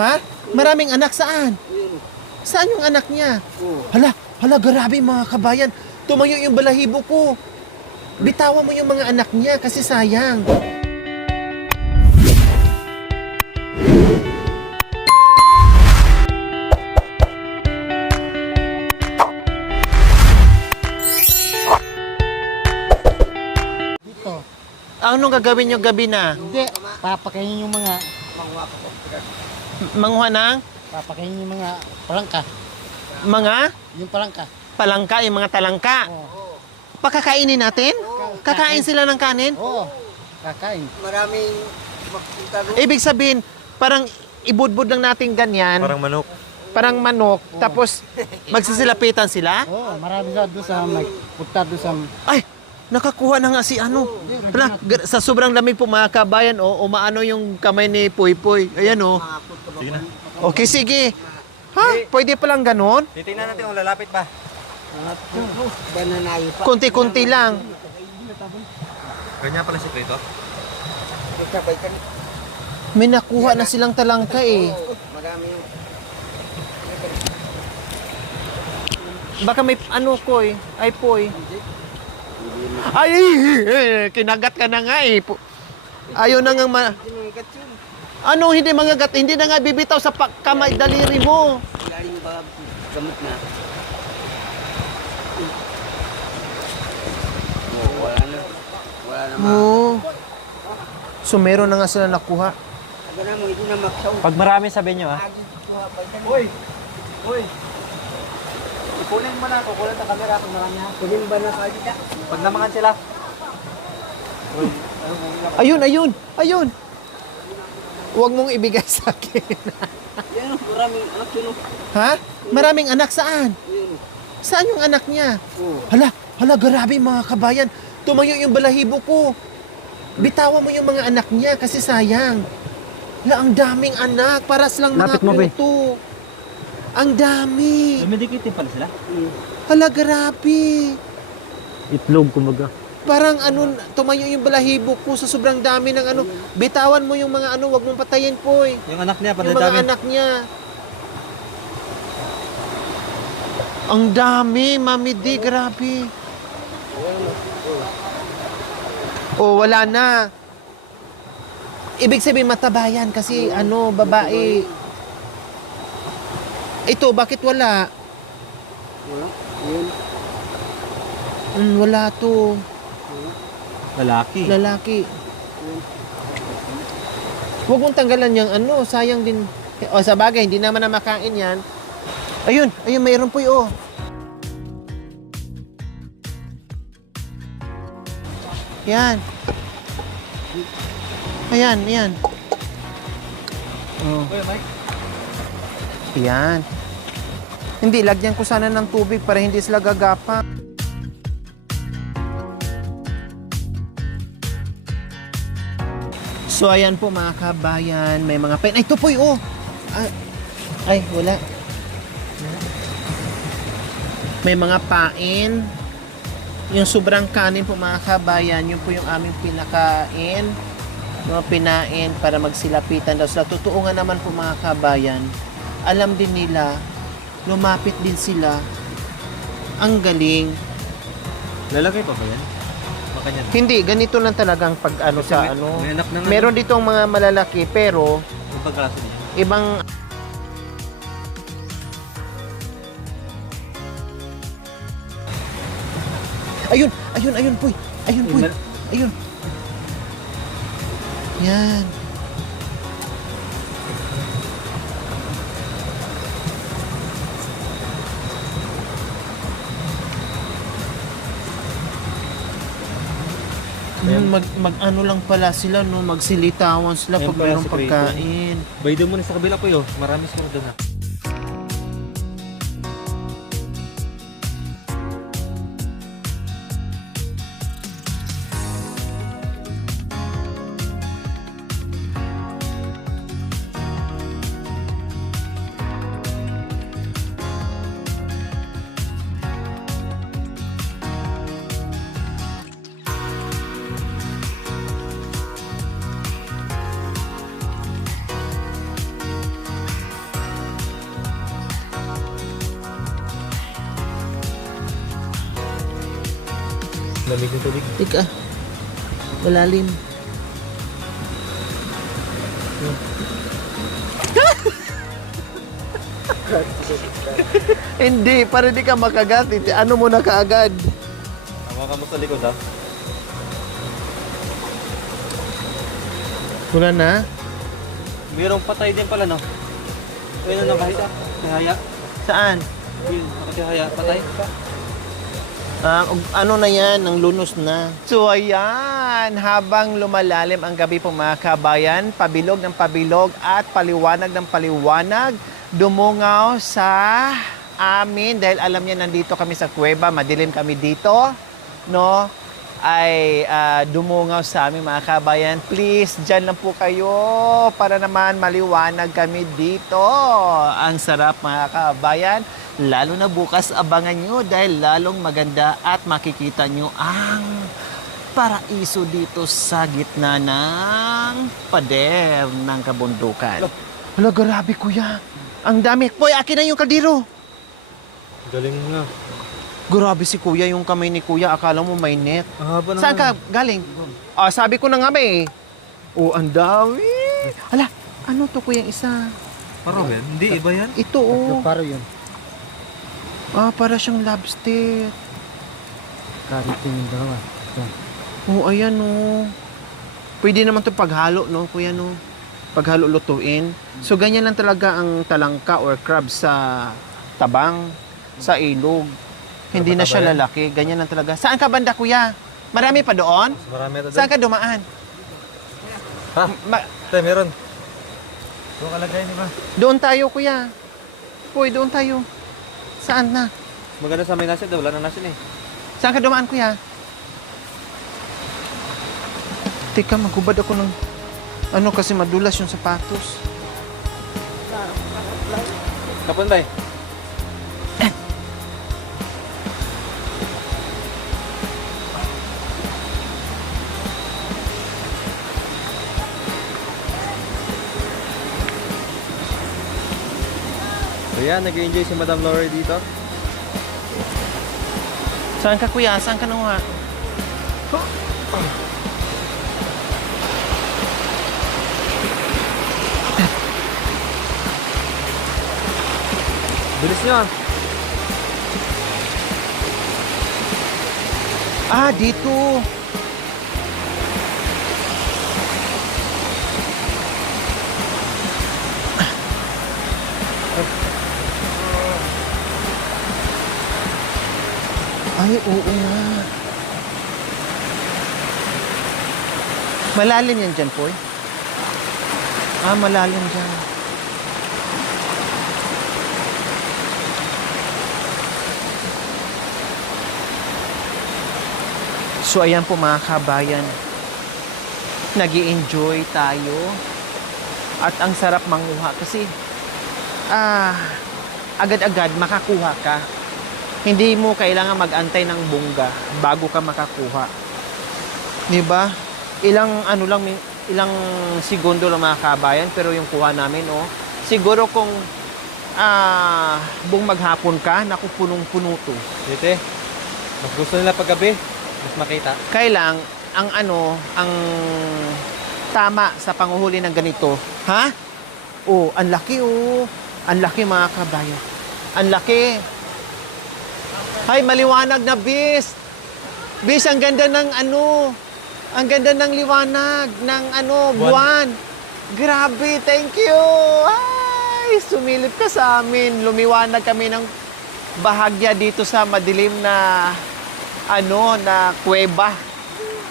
Ha? Maraming anak saan? Saan yung anak niya? Hala, grabe mga kabayan. Tumayo yung balahibo ko. Bitawan mo yung mga anak niya kasi sayang. Dito. Anong gagawin yung gabi na? Hindi. Papakainin yung mga... Manguha ng Papakainin yung mga palangka. mga Yung palangka. palangka, yung mga talangka. Oo. Pakakainin natin? Kakain sila ng kanin? Oo. Kakain. Maraming makikita doon. Ibig sabihin, parang ibudbud lang natin ganyan. Parang manok. Parang manok. Tapos magsisilapitan sila? Oo. Marami na doon sa may punta doon sa... Ay, nakakuha na nga si ano. Hala, sa sobrang lamig po mga kabayan, umaano yung kamay ni Puy Puy. Ayan oh. Sige na. Okay, sige. Ha? Pwede palang ganon? Titingnan natin kung lalapit ba. Bananayo pa. Kunti-kunti lang. Ganyan pala sikreto. Sabay ka. May nakuha na silang talangka eh. Maraming Baka may ano Koy. Ay Puy. Ay, kinagat ka na nga eh. Ayaw na nga sinugat yun. Ano, hindi mangagat, hindi na nga bibitaw sa kamay daliri mo. Ilalim ba gamot na? Wala na. Wala na. Oo. So meron na nga sila nakuha. Aga na mo, hindi na maksaw. Pag marami sabihin nyo ha. Agi kuha pa yan. Uy! Kunin mo na ako, kunin ang camera kung marami ha. Kunin ba na kagita? Pag namangan sila. Ayun. Huwag mong ibigay sa akin. Yan, maraming anak yun. Ha? Maraming anak saan? Yun. Saan yung anak niya? Oo. Hala, grabe mga kabayan. Tumayo yung balahibo ko. Bitawan mo yung mga anak niya kasi sayang. Hala, ang daming anak. Para silang mga Lapit mo, be. kuto. Ang dami. Dumidikitin pala sila. Hala, grabe. Itlog kumbaga. Parang ano, tumayo yung balahibo ko sa sobrang dami ng ano. Bitawan mo yung mga ano, wag mong patayin po eh. Yung anak niya, Yung mga anak niya. Ang dami, Mami D, grabe. Oh, wala na. Ibig sabihin matabayan kasi ano, babae. Ito, bakit wala? Wala. Yun. Wala to. Lalaki. Lalaki. Huwag mong tanggalan yung ano, sayang din. O sa bagay, hindi naman na makain yan. Ayun, mayroon po yun. Yan. Ayan. Oh. Kuya Mike. Yan. Hindi, lagyan ko sana ng tubig para hindi sila gagapa. So, ayan po mga kabayan. May mga pen. Ay, ito po oh. Ay, wala. May mga pain. Yung sobrang kanin po mga kabayan, yun po yung aming pinakain. Mga pinain para magsilapitan daw sila. Totoo nga naman po mga kabayan. Alam din nila, lumapit din sila. Ang galing. Lalaki pa ba yan? Makanya. Hindi, ganito lang talagang pag ano Kasi sa may- ano. may anak na nga. Meron ditong mga malalaki pero Yung pagkalaso niya. ibang Ayun, Puy. Ayun. Yan. Mag-ano lang pala sila, no? Magsilitawan sila Ayan pag pala mayroong si Prito. pagkain. Bay doon muna sa kabila po yun. Marami sila doon ha. Lamig ng tubig. Tika. Malalim. Hindi, para di ka makagat. Ano mo na kaagad? Tama ka mo sa likod ha. Wala na? Mayroong patay din pala no. Ayun na nakahita. Tihaya. Saan? Yun, nakatihaya. Patay. Ano na yan, ng lunos na. So ayan, habang lumalalim ang gabi po mga kabayan, pabilog ng pabilog at paliwanag ng paliwanag, dumungaw sa amin dahil alam niya nandito kami sa kuweba, madilim kami dito, no? Ay dumungaw sa amin mga kabayan. Please, dyan lang po kayo para naman maliwanag kami dito. Ang sarap mga kabayan. Lalo na bukas abangan nyo dahil lalong maganda at makikita nyo ang paraiso dito sa gitna ng pader ng kabundukan. Hala, grabe kuya. Ang dami. Boy, akin na yung kaldero. Galing nga. Grabe si kuya, yung kamay ni kuya. Akala mo may net. Ang haba naman. Saan ka galing? Sabi ko na nga ba eh. Ang dami. Hala, ano to kuya isa? Parang yan? Hindi, iba yan. Ito Tatlo paro yun. Para siyang lobster. Karito yung dalawa. Yan. Ayan Pwede naman to paghalo, no, kuya, no? Paghalo lutuin. So, ganyan lang talaga ang talangka or crab sa tabang, sa ilog. Hindi na siya lalaki. Ganyan lang talaga. Saan ka banda, kuya? Marami pa doon? Mas marami ito Saan doon. ka dumaan? Ha? Tayo, meron. Doon kalagay di ba? Doon tayo, kuya. Puy, doon tayo. Saan na? Maganda sa may nasin, wala na nasin eh. Saan ka dumaan, kuya? Teka, magubad ako ng... kasi madulas yung sapatos. Kapon ba eh? So yan, nag-enjoy si Madam Lori dito. Saan ka, kuya? Saan ka nawa? Bilis nyo ah. Dito. Ay, oo nga. Malalim yan dyan, Poy? Malalim dyan. So, ayan po mga kabayan. Nag-i-enjoy tayo. At ang sarap manguha kasi agad-agad makakuha ka. Hindi mo kailangan mag-antay ng bungga bago ka makakuha. 'Di ba? Ilang segundo lang mga kabayan, pero yung kuha namin, siguro kung buong maghapon ka, naku, punong-puno to. Dito mas gusto nila paggabi, mas makita. Kailang ang tama sa panguhuli ng ganito. Ha? Ang laki Ang laki mga kabayan. Ang laki. Ay, maliwanag na bis. Bis, ang ganda ng ang ganda ng liwanag ng buwan. Grabe, thank you. Ay, sumilip ka sa amin. Lumiwanag kami ng bahagya dito sa madilim na na kuweba.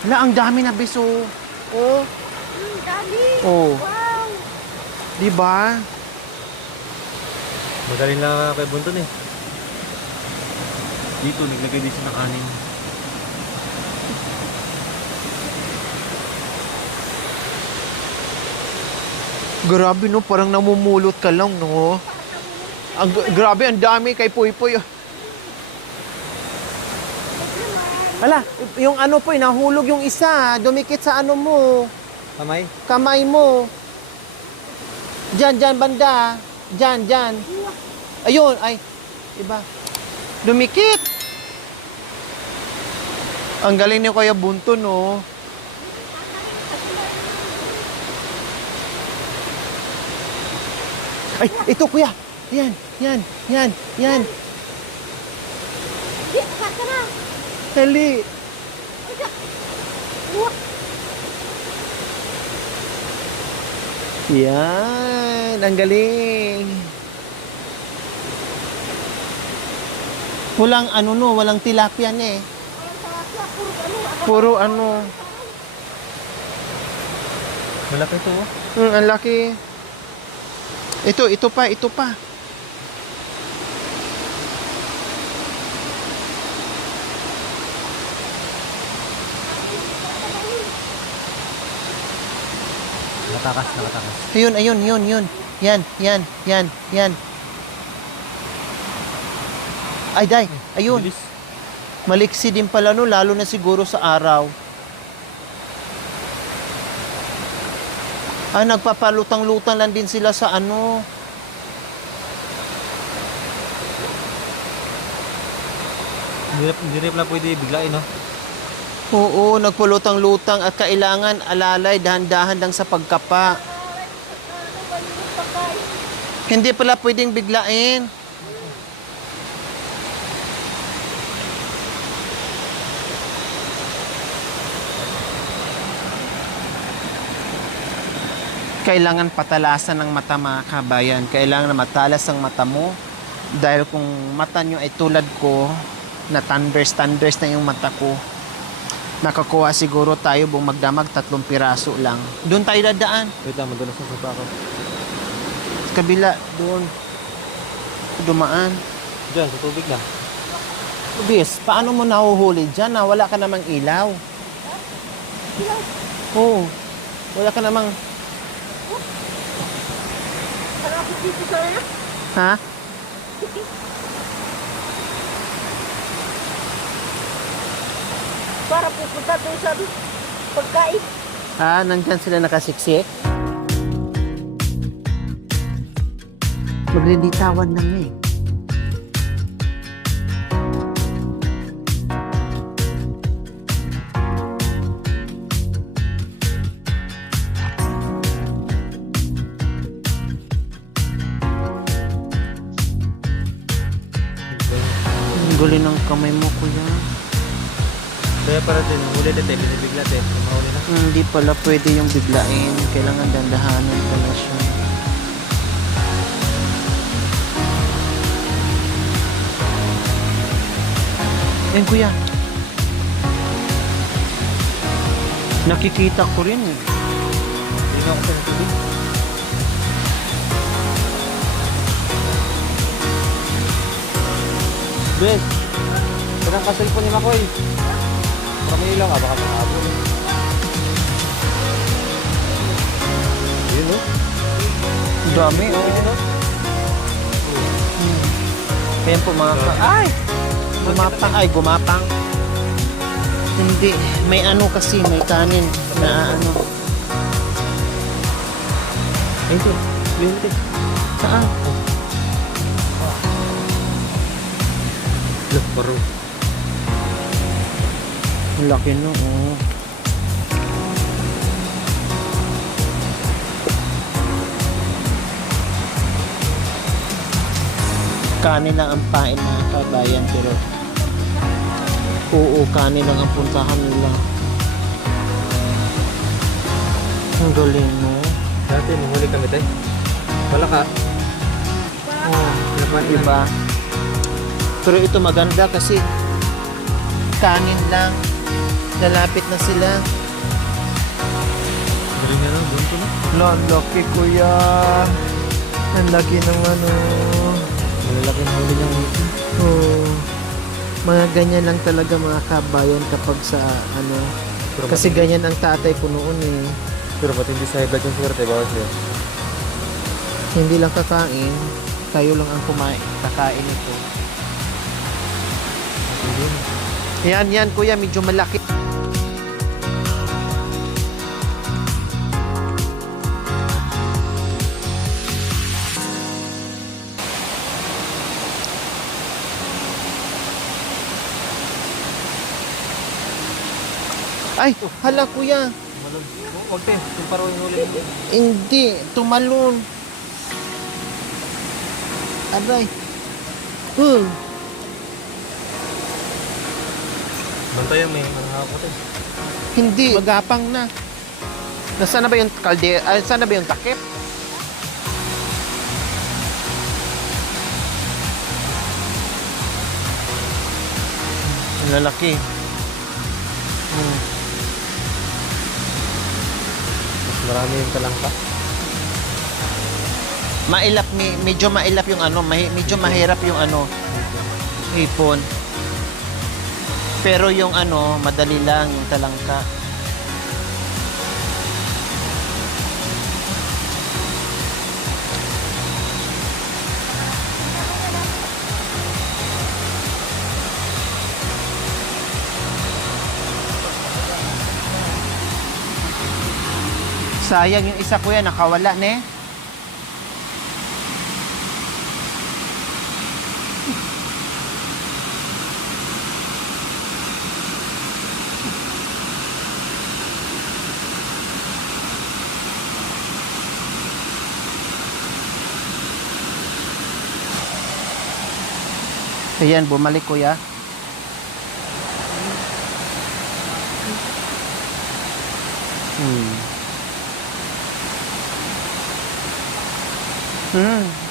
Hala, ang dami na bis, Dami. Oh. Wow. Di ba? Magaling lang kay Bunton eh. Dito, naglagay din siya ng kanin. Grabe, no? Parang namumulot ka lang, no? Grabe, ang dami kay Puy Puy. Hala, yung po, nahulog yung isa. Dumikit sa mo. Kamay? Kamay mo. Diyan, banda. Diyan. Ayun, ay. Diba? Dumikit. Ang galing ni Kuya Bunto, no? Ay, ito kuya. Yan, yan, yan, yan. Di, akat ka na. Hali. Yan, ang galing. Walang ano no, walang tilapia na eh. Puro ano. Malaki ito oh. Ang laki. Ito pa, ito pa. Nakatakas. Ayun, ayun, yun, yun. Yan, yan, yan, yan. Ay, day, ayun. Bilis. Maliksi din pala no, lalo na siguro sa araw. Ah, nagpapalutang-lutang lang din sila sa ano. Hindi rin pala pwede biglain no? Oo, nagpulutang-lutang at kailangan alalay, dahan-dahan lang sa pagkapa. Hindi pala pwedeng biglain. Kailangan patalasan ng mata mga kabayan. Kailangan na matalas ang mata mo. Dahil kung mata nyo ay tulad ko, na thunders na yung mata ko, nakakuha siguro tayo buong magdamag 3 piraso lang. Doon tayo dadaan. Wait lang, madulas na sa ako. Kabila, doon. Dumaan. Diyan, sa tubig lang. Bis, paano mo nahuhuli dyan na wala ka namang ilaw? Oo. Wala ka namang... Harapin dito sa na. Ha? Para pupunta doon sa pagkain. Ah, nandyan sila nakasiksik? Maglilitawan lang eh. Ang galing ng kamay mo, kuya. Kaya para din, huli din tayo, binibigla tayo. Mahuli na. Hindi pala pwede yung biglain. Kailangan dandahanan pala siya. Ayun, kuya. Nakikita ko rin eh. Hindi na ako sa tubig. Bes, parang kaselfon ni Makoy. Parang may ilaw nga, baka makabot. Yun no? Ang dami, oh. Yun no? Ayan po mga ka... Ay! Gumapang. Ay, gumapang. Hindi. May ano kasi, may kanin na ano. Ay, ito. Lente. Saan? Look, baro. Ang laki no, oh. Kanin lang ang pain mga kabayan, pero oo, kanin lang ang puntahan nila. Ang galing mo. Dati, nung huli kami tayo. Wala ka. Oh, diba? Pero ito maganda kasi kanin lang. Lalapit na sila. Galing na lang, doon ko na. Ang laki kuya. Ang laki ng ano. Malalaki na huli niya. Oh. Mga ganyan lang talaga mga kabayan kapag sa ano. Kasi ganyan ang tatay ko noon eh. Pero ba't hindi sa high blood yung swerte? Bawal siya. Hindi lang kakain. Tayo lang ang kumain. Kakain ito. Yan kuya. Medyo malaki. Ay, hala kuya. Malun. Huwag te, yung paro yung huli mo. Hindi, tumalon. Aray. Bantayan may manahakot eh. Hindi, magapang na. Nasaan na ba yung kalde? Ay, saan na ba yung takip? Ang lalaki. Mas marami yung talangka. Mailap, medyo mailap yung ano, medyo mahirap yung ano, hipon. Pero yung ano, madali lang yung talangka. Sayang yung isa kuya, nakawala ne. Ayan, bumalik kuya.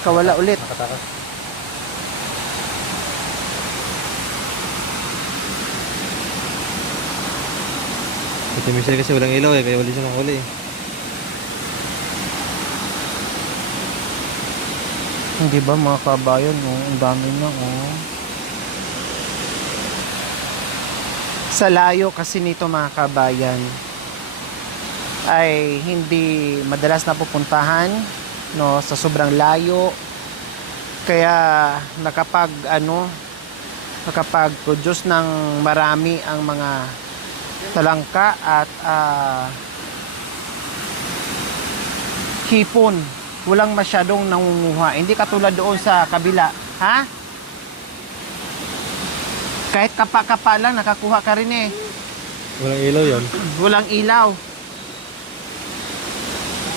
Kawala ulit. Nakatakas. Ito Michelle kasi walang ilaw eh, kaya wali siya makuli eh. Hindi ba mga kabayan, oh, ang dami na, oh. Sa layo kasi nito mga kabayan, ay hindi madalas napupuntahan, no, sa sobrang layo. Kaya nakapag-produce ng marami ang mga talangka at hipon. Walang masyadong nangunguha. Hindi katulad doon sa kabila. Ha? Kahit kapa-kapa lang, nakakuha ka rin eh. Walang ilaw yun. Walang ilaw.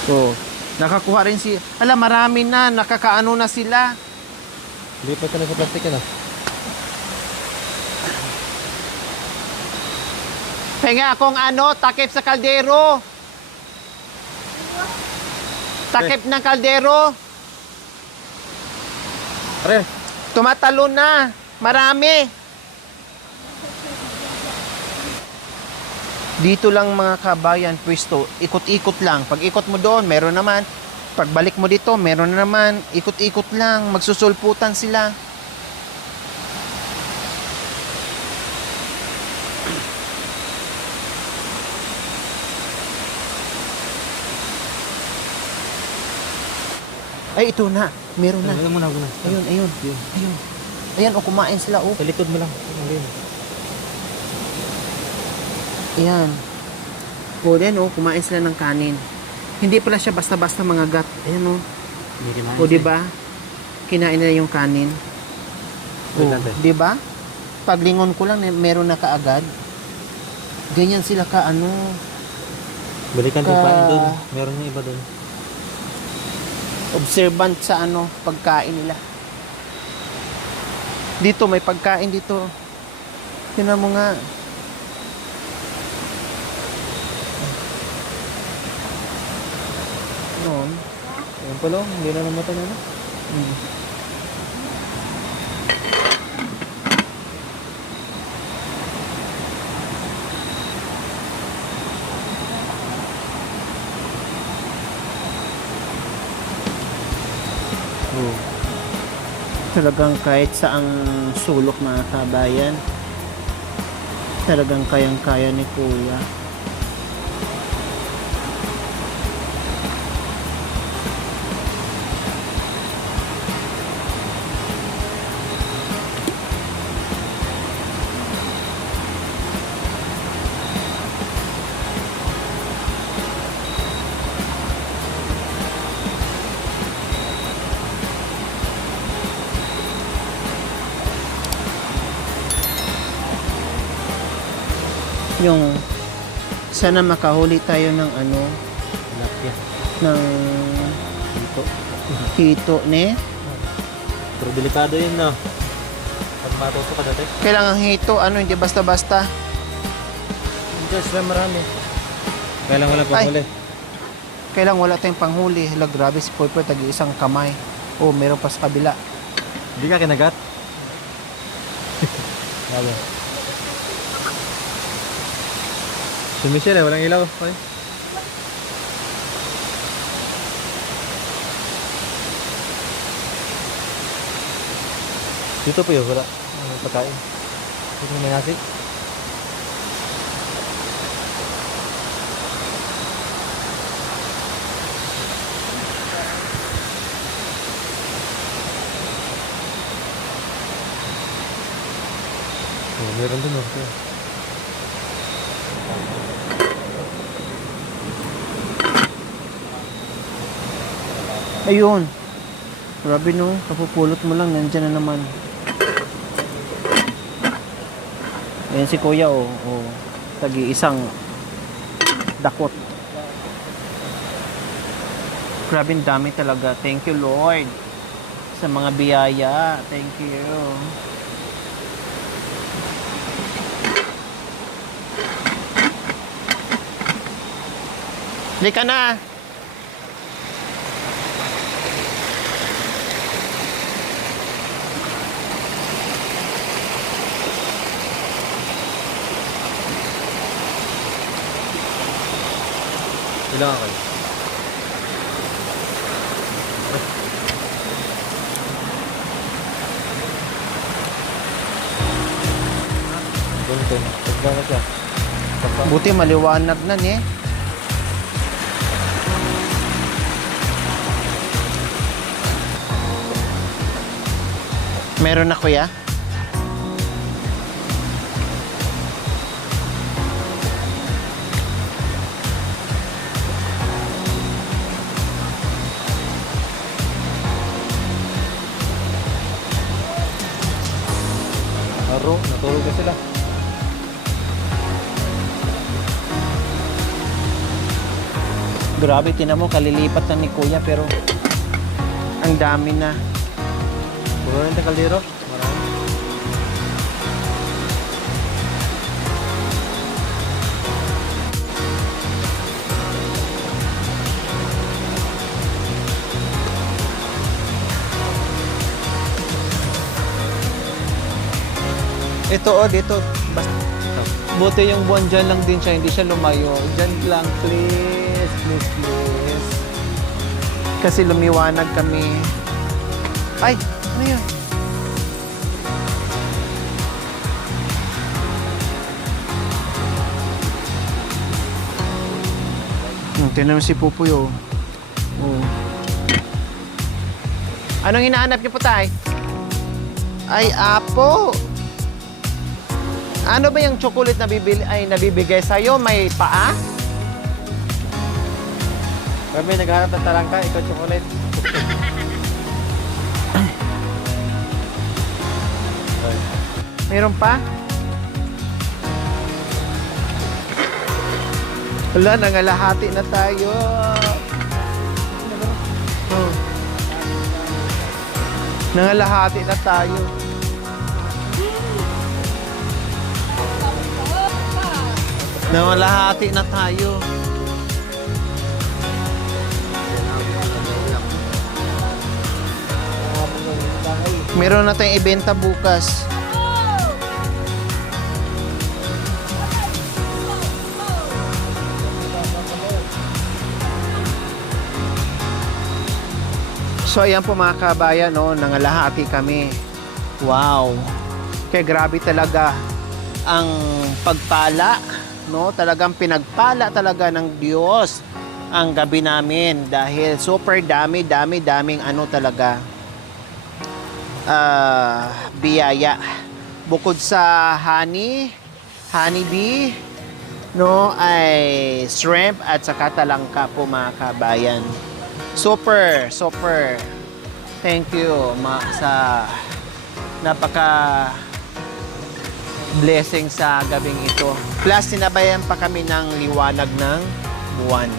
So, nakakuha rin si... Hala, marami na. Nakakaano na sila. Lipat ka na sa plastic yan ah. Penga akong ano, takip sa kaldero. Takip ng kaldero. Pare, Tumatalon na. Marami. Dito lang mga kabayan, pwesto. Ikot-ikot lang. Pag ikot mo doon, meron naman. Pagbalik mo dito, meron na naman. Ikot-ikot lang. Magsusulputan sila. Ay, ito na. Meron na. ano muna. Ayun. Ayun. Ayan, o kumain sila, oh. Sa likod mo lang. Ayun. Ayan. O, yan, oh, kumain sila ng kanin. Hindi pala siya basta-basta mga gat. Ayan, oh. Hindi kinain O, siya. di ba? Kinain na yung kanin. O, Wait lang, te. di ba? Paglingon ko lang, meron na kaagad. Ganyan sila ka, ano. Balikan Ka- yung pain doon. Meron yung iba doon. Observant sa, ano, pagkain nila. Dito, may pagkain dito. Tingnan mo nga. Noon. Ayun pala, hindi na namatay na. Oh. Talagang kahit saang sulok mga kabayan, talagang kayang-kaya ni Kuya. Sana makahuli tayo ng ano, Tilapia. ng Dito. hito, ne? Pero delikado yun, no? Pag matuto ka dati. Kailangan hito, ano, hindi basta-basta. Diyos na marami. Kailangan wala Ay. huli. Kailangan wala tayong panghuli. Hala, grabe si Poy Poy, tag-iisang kamay. Oh, meron pa sa kabila. Hindi ka kinagat? Wala. Si Michelle, walang ilaw. Ay. Dito po yun, wala. Pagkain. Dito may nasi. Oh, meron dun oh. Ayun. Grabe no, kapupulot mo lang, nandyan na naman. Ayan si Kuya, oh. Oh. Tagi-isang dakot. Grabe, ang dami talaga. Thank you, Lord. Sa mga biyaya. Thank you. Lika na. Ilang kayo? Ganito. Pagkakot siya. Buti maliwanag na, eh. Meron na, Kuya? Aro, natulog na sila. Grabe, tinan mo, kalilipat na ni Kuya, pero ang dami na. Puro rin ang kaldero. Marami. Ito, oh, dito. Basta, buti yung buwan dyan lang din siya, hindi siya lumayo. Dyan lang, please, please, please. Kasi lumiwanag kami. Ay, ano yun? Tingnan mo si Pupuy, oh. Oh. Anong hinahanap niyo po, tay? Ay, apo. Ano ba yung chocolate na nabibigay sa'yo? May paa? Kami naghanap ng talangka, ikaw chocolate. Mayroon pa? Wala, nangalahati na tayo. Oh. Nangalahati na tayo. Nangalahati na tayo. Meron na tayong ibenta bukas. So ayan po mga kabayan, no, nangalahati kami. Wow. Kaya grabe talaga ang pagpala, no? Talagang pinagpala talaga ng Diyos ang gabi namin dahil super daming ano talaga biyaya. Bukod sa honey bee, no, ay shrimp at saka talangka po mga kabayan. Super. Thank you sa napaka blessing sa gabing ito. Plus, sinabayan pa kami ng liwanag ng buwan.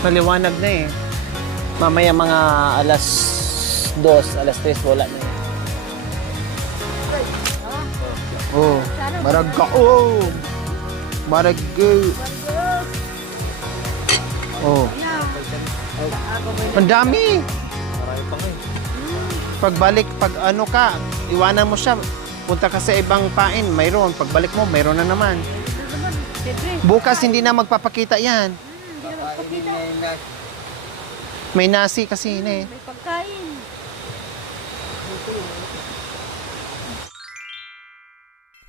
Maliwanag na eh. Mamaya mga alas 2, alas 3, wala na eh. Oh, marag ka. Oh, marag. Oh, ang dami. Marami pa nga eh. Pagbalik, pag ano ka, iwanan mo siya. Punta ka sa ibang pain, mayroon. Pagbalik mo, mayroon na naman. Bukas hindi na magpapakita yan. May nasi kasi na eh. May pagkain.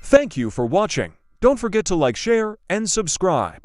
Thank you for watching. Don't forget to like, share, and subscribe.